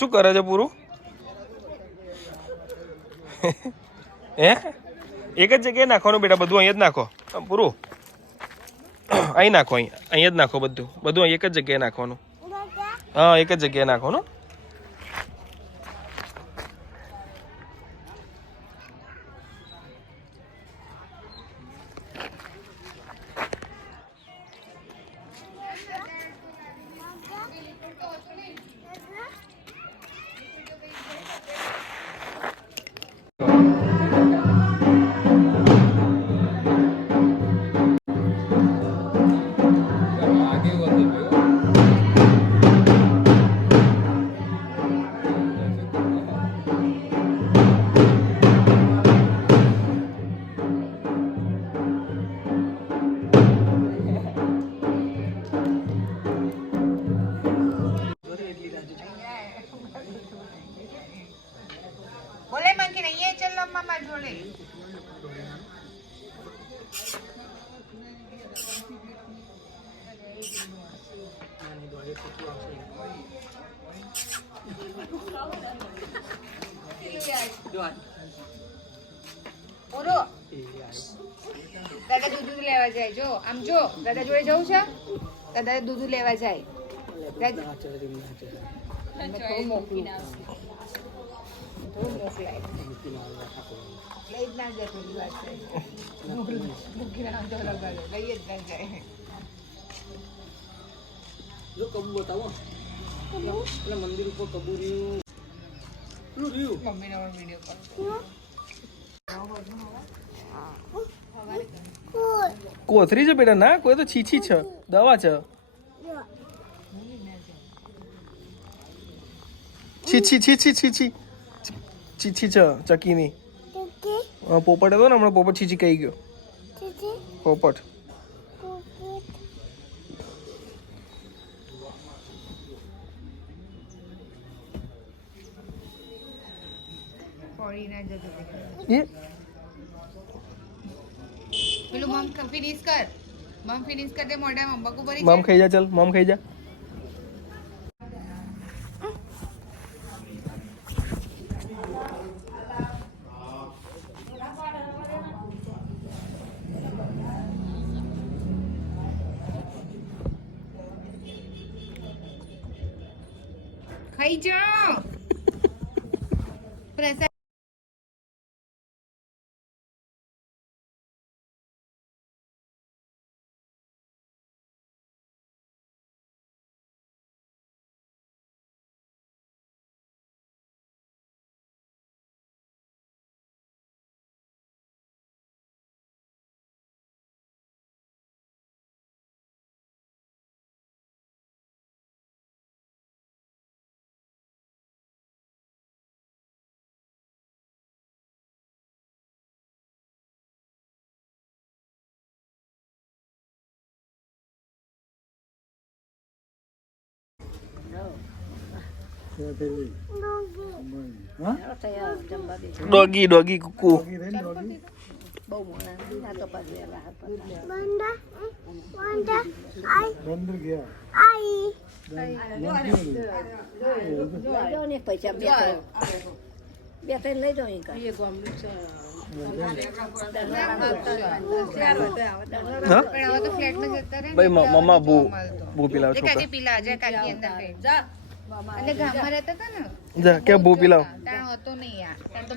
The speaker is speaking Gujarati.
શું કરે છે પૂરું? હે એક જ જગ્યાએ નાખવાનું બેટા, બધું અહીંયા જ નાખો પૂરું. અહીં નાખો, અહીંયા જ નાખો બધું બધું એક જ જગ્યાએ નાખવાનું. હા એક જ જગ્યાએ નાખવાનું. बोले मंकी नहीं है, चलो मामा जोड़े. ઓરો દાદા દૂધ લેવા જાય. જો આમ જો દાદા જોડે જવું છે, દાદા દૂધ લેવા જાય. મોકલાય લઈ જ ના જાય. થોડી વાત છે મૂકીને આમ તો લગાડો લઈ જ ના જાય. જો કબૂ બતાવો એટલે મંદિર ઉપર કબૂ રહ્યું. મમ્મીને પણ વિડીયો કોલ. કોથરી છે બેટા, ના કોઈ તો છીછી છે, દવા છે. છીછી છીછી છીછી છીછી છે ચકીની. પોપટ હતો ને હમણાં, પોપટ છીછી કહી ગયો. પોપટ પડી ના જતો એ પેલું મમ ફિનિશ કર. મમ ફિનિશ કર દે મોઢા અંબાકુ ભરી. મમ ખાઈ જા, ચાલ મમ ખાઈ જા. ખાઈ જાઓ. પ્રસાદ ડોગી ડોગી કુકુ. પૈસા બે ત્રણ લઈ જાઉં. ભાઈ મમ્મા બહુ બહુ પીલાવ છોકરા. પીલા અજય કાકી અંદર જા. અને ગામમાં રહેતા હતા ને, જા કે બહુ પીલાવ. ત્યાં હતો નહીં યાર. ત્યાં તો